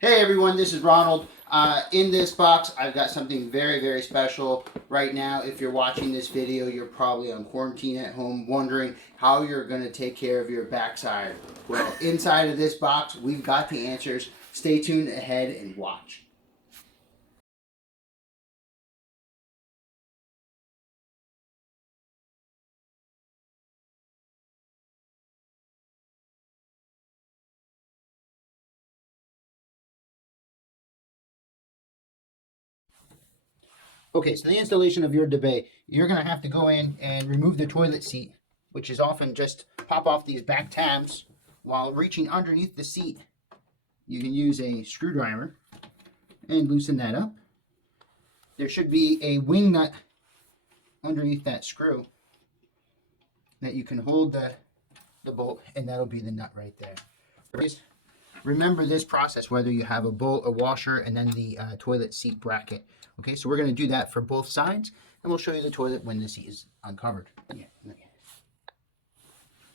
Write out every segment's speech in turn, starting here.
Hey everyone, this is Ronald. In this box, I've got something very, very special. Right now, if you're watching this video, you're probably on quarantine at home wondering how you're going to take care of your backside. Well, inside of this box, we've got the answers. Stay tuned ahead and watch. Okay, so the installation of your bidet, you're going to have to go in and remove the toilet seat, which is often just pop off these back tabs. While reaching underneath the seat, you can use a screwdriver and loosen that up. There should be a wing nut underneath that screw that you can hold the bolt, and that'll be the nut right there. Remember this process whether you have a bolt, a washer, and then the toilet seat bracket. Okay, so we're going to do that for both sides, and we'll show you the toilet when the seat is uncovered.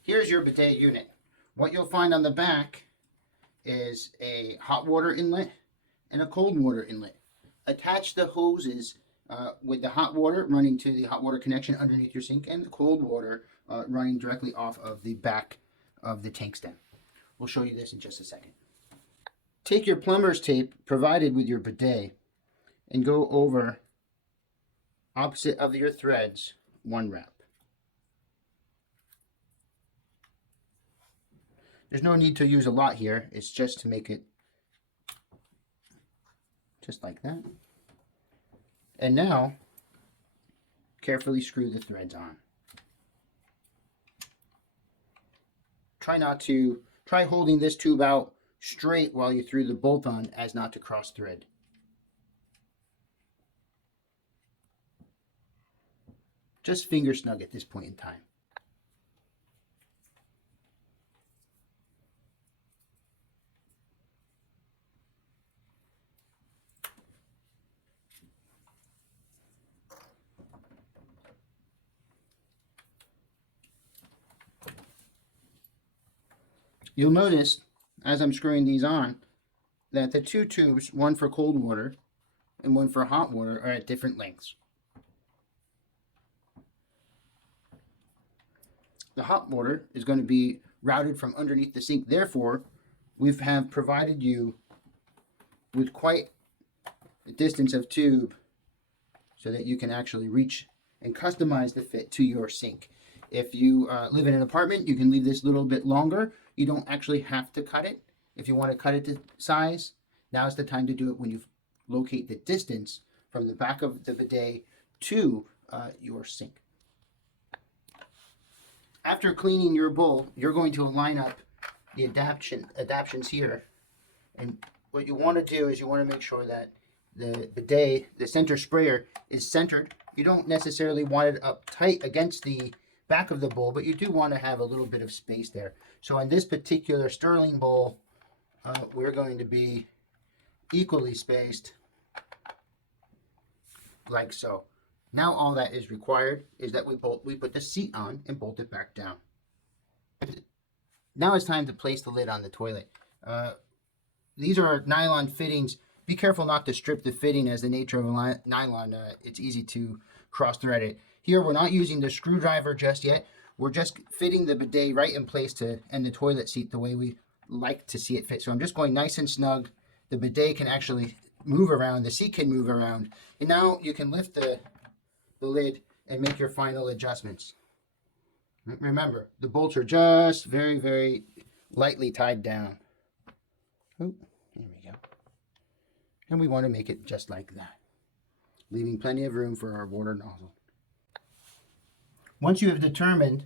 Here's your bidet unit. What you'll find on the back is a hot water inlet and a cold water inlet. Attach the hoses with the hot water running to the hot water connection underneath your sink, and the cold water running directly off of the back of the tank stem. We'll show you this in just a second. Take your plumber's tape provided with your bidet and go over opposite of your threads one wrap. There's no need to use a lot here. It's just to make it just like that. And now, carefully screw the threads on. Try holding this tube out straight while you threw the bolt on as not to cross thread. Just finger snug at this point in time. You'll notice, as I'm screwing these on, that the two tubes, one for cold water and one for hot water, are at different lengths. The hot water is going to be routed from underneath the sink. Therefore, we have provided you with quite a distance of tube so that you can actually reach and customize the fit to your sink. If you live in an apartment, you can leave this a little bit longer. You don't actually have to cut it. If you want to cut it to size, now is the time to do it when you locate the distance from the back of the bidet to your sink. After cleaning your bowl, you're going to line up the adaptions here. And what you want to do is you want to make sure that the bidet, the center sprayer, is centered. You don't necessarily want it up tight against the back of the bowl, but you do want to have a little bit of space there. So on this particular Sterling bowl, we're going to be equally spaced like so. Now all that is required is that we put the seat on and bolt it back down. Now it's time to place the lid on the toilet. These are nylon fittings. Be careful not to strip the fitting, as the nature of a nylon, it's easy to cross thread it. Here we're not using the screwdriver just yet. We're just fitting the bidet right in place and the toilet seat the way we like to see it fit. So I'm just going nice and snug. The bidet can actually move around. The seat can move around. And now you can lift the lid and make your final adjustments. Remember, the bolts are just very, very lightly tied down. Oh, there we go. And we want to make it just like that, leaving plenty of room for our water nozzle. Once you have determined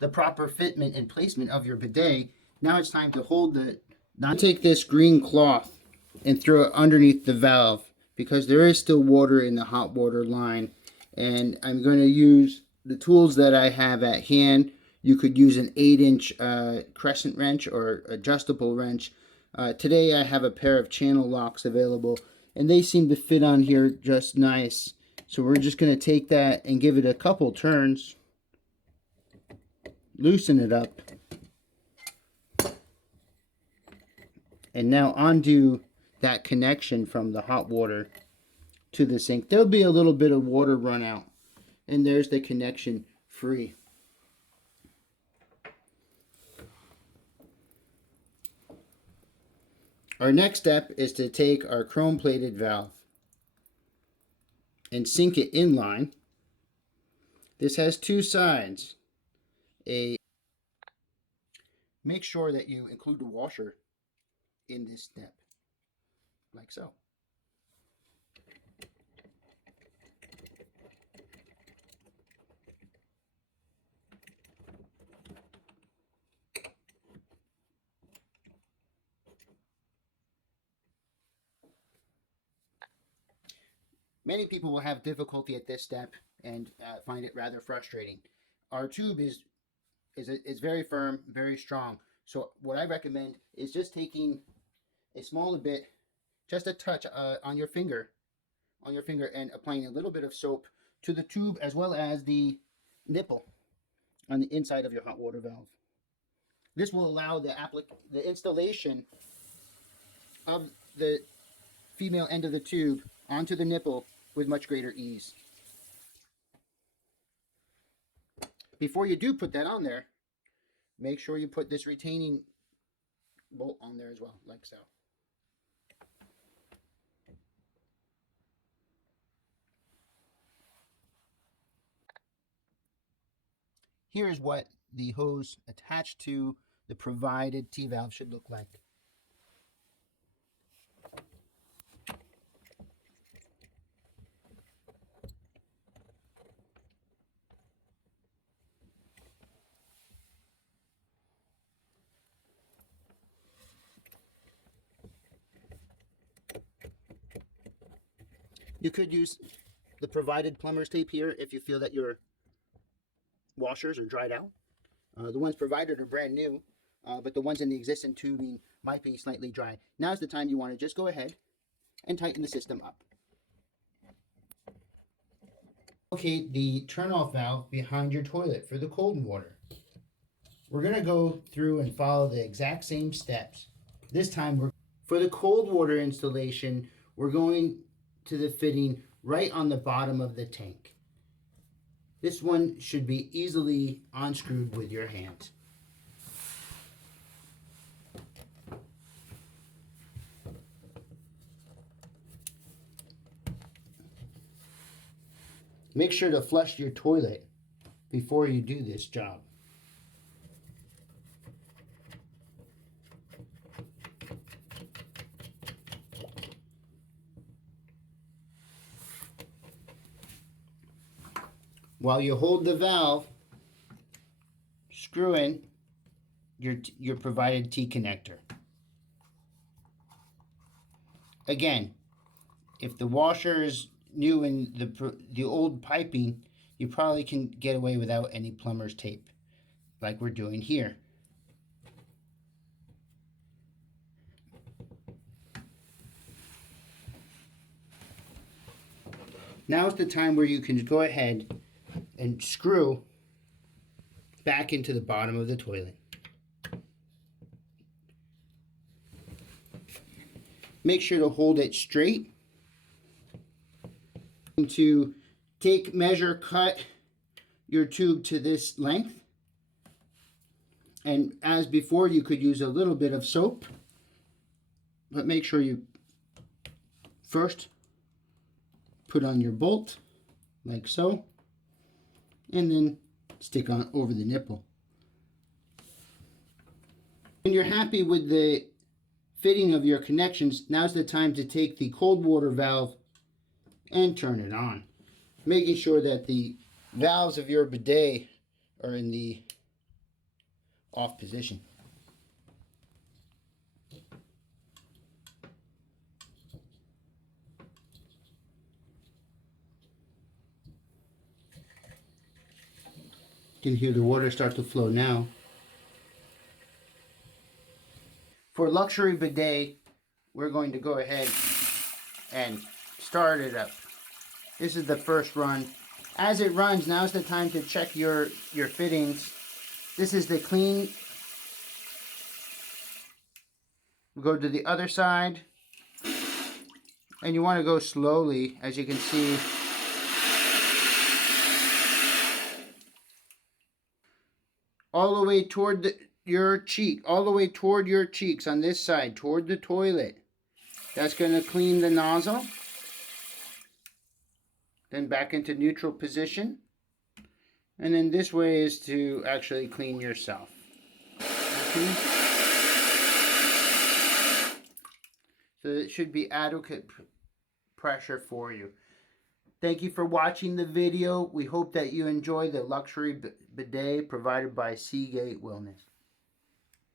the proper fitment and placement of your bidet, now it's time to hold the... Now take this green cloth and throw it underneath the valve, because there is still water in the hot water line. And I'm going to use the tools that I have at hand. You could use an 8-inch crescent wrench or adjustable wrench. Today I have a pair of channel locks available, and they seem to fit on here just nice. So we're just going to take that and give it a couple turns. Loosen it up. And now onto that connection from the hot water to the sink. There'll be a little bit of water run out, and there's the connection free. Our next step is to take our chrome plated valve and sink it in line. This has two sides. Make sure that you include the washer in this step, like so. Many people will have difficulty at this step and find it rather frustrating. Our tube is very firm, very strong. So what I recommend is just taking a small bit, just a touch on your finger, and applying a little bit of soap to the tube as well as the nipple on the inside of your hot water valve. This will allow the installation of the female end of the tube onto the nipple with much greater ease. Before you do put that on there, make sure you put this retaining bolt on there as well, like so. Here is what the hose attached to the provided T-valve should look like. You could use the provided plumber's tape here if you feel that your washers are dried out. The ones provided are brand new, but the ones in the existing tubing might be slightly dry. Now's the time you want to just go ahead and tighten the system up. Locate the turn-off valve behind your toilet for the cold water. We're going to go through and follow the exact same steps. This time, for the cold water installation, we're going to the fitting right on the bottom of the tank. This one should be easily unscrewed with your hand. Make sure to flush your toilet before you do this job. While you hold the valve, screw in your provided T connector. Again, if the washer is new in the old piping, you probably can get away without any plumber's tape, like we're doing here. Now is the time where you can go ahead and screw back into the bottom of the toilet. Make sure to hold it straight. To cut your tube to this length. And as before, you could use a little bit of soap, but make sure you first put on your bolt, like so, and then stick on over the nipple. When you're happy with the fitting of your connections, now's the time to take the cold water valve and turn it on, making sure that the valves of your bidet are in the off position. You can hear the water start to flow now. For luxury bidet, we're going to go ahead and start it up. This is the first run. As it runs, now's the time to check your fittings. This is the clean. We go to the other side. And you want to go slowly, as you can see. All the way toward your cheek, all the way toward your cheeks on this side, toward the toilet. That's going to clean the nozzle. Then back into neutral position. And then this way is to actually clean yourself. Okay. So it should be adequate pressure for you. Thank you for watching the video. We hope that you enjoy the luxury bidet provided by Seagate Wellness.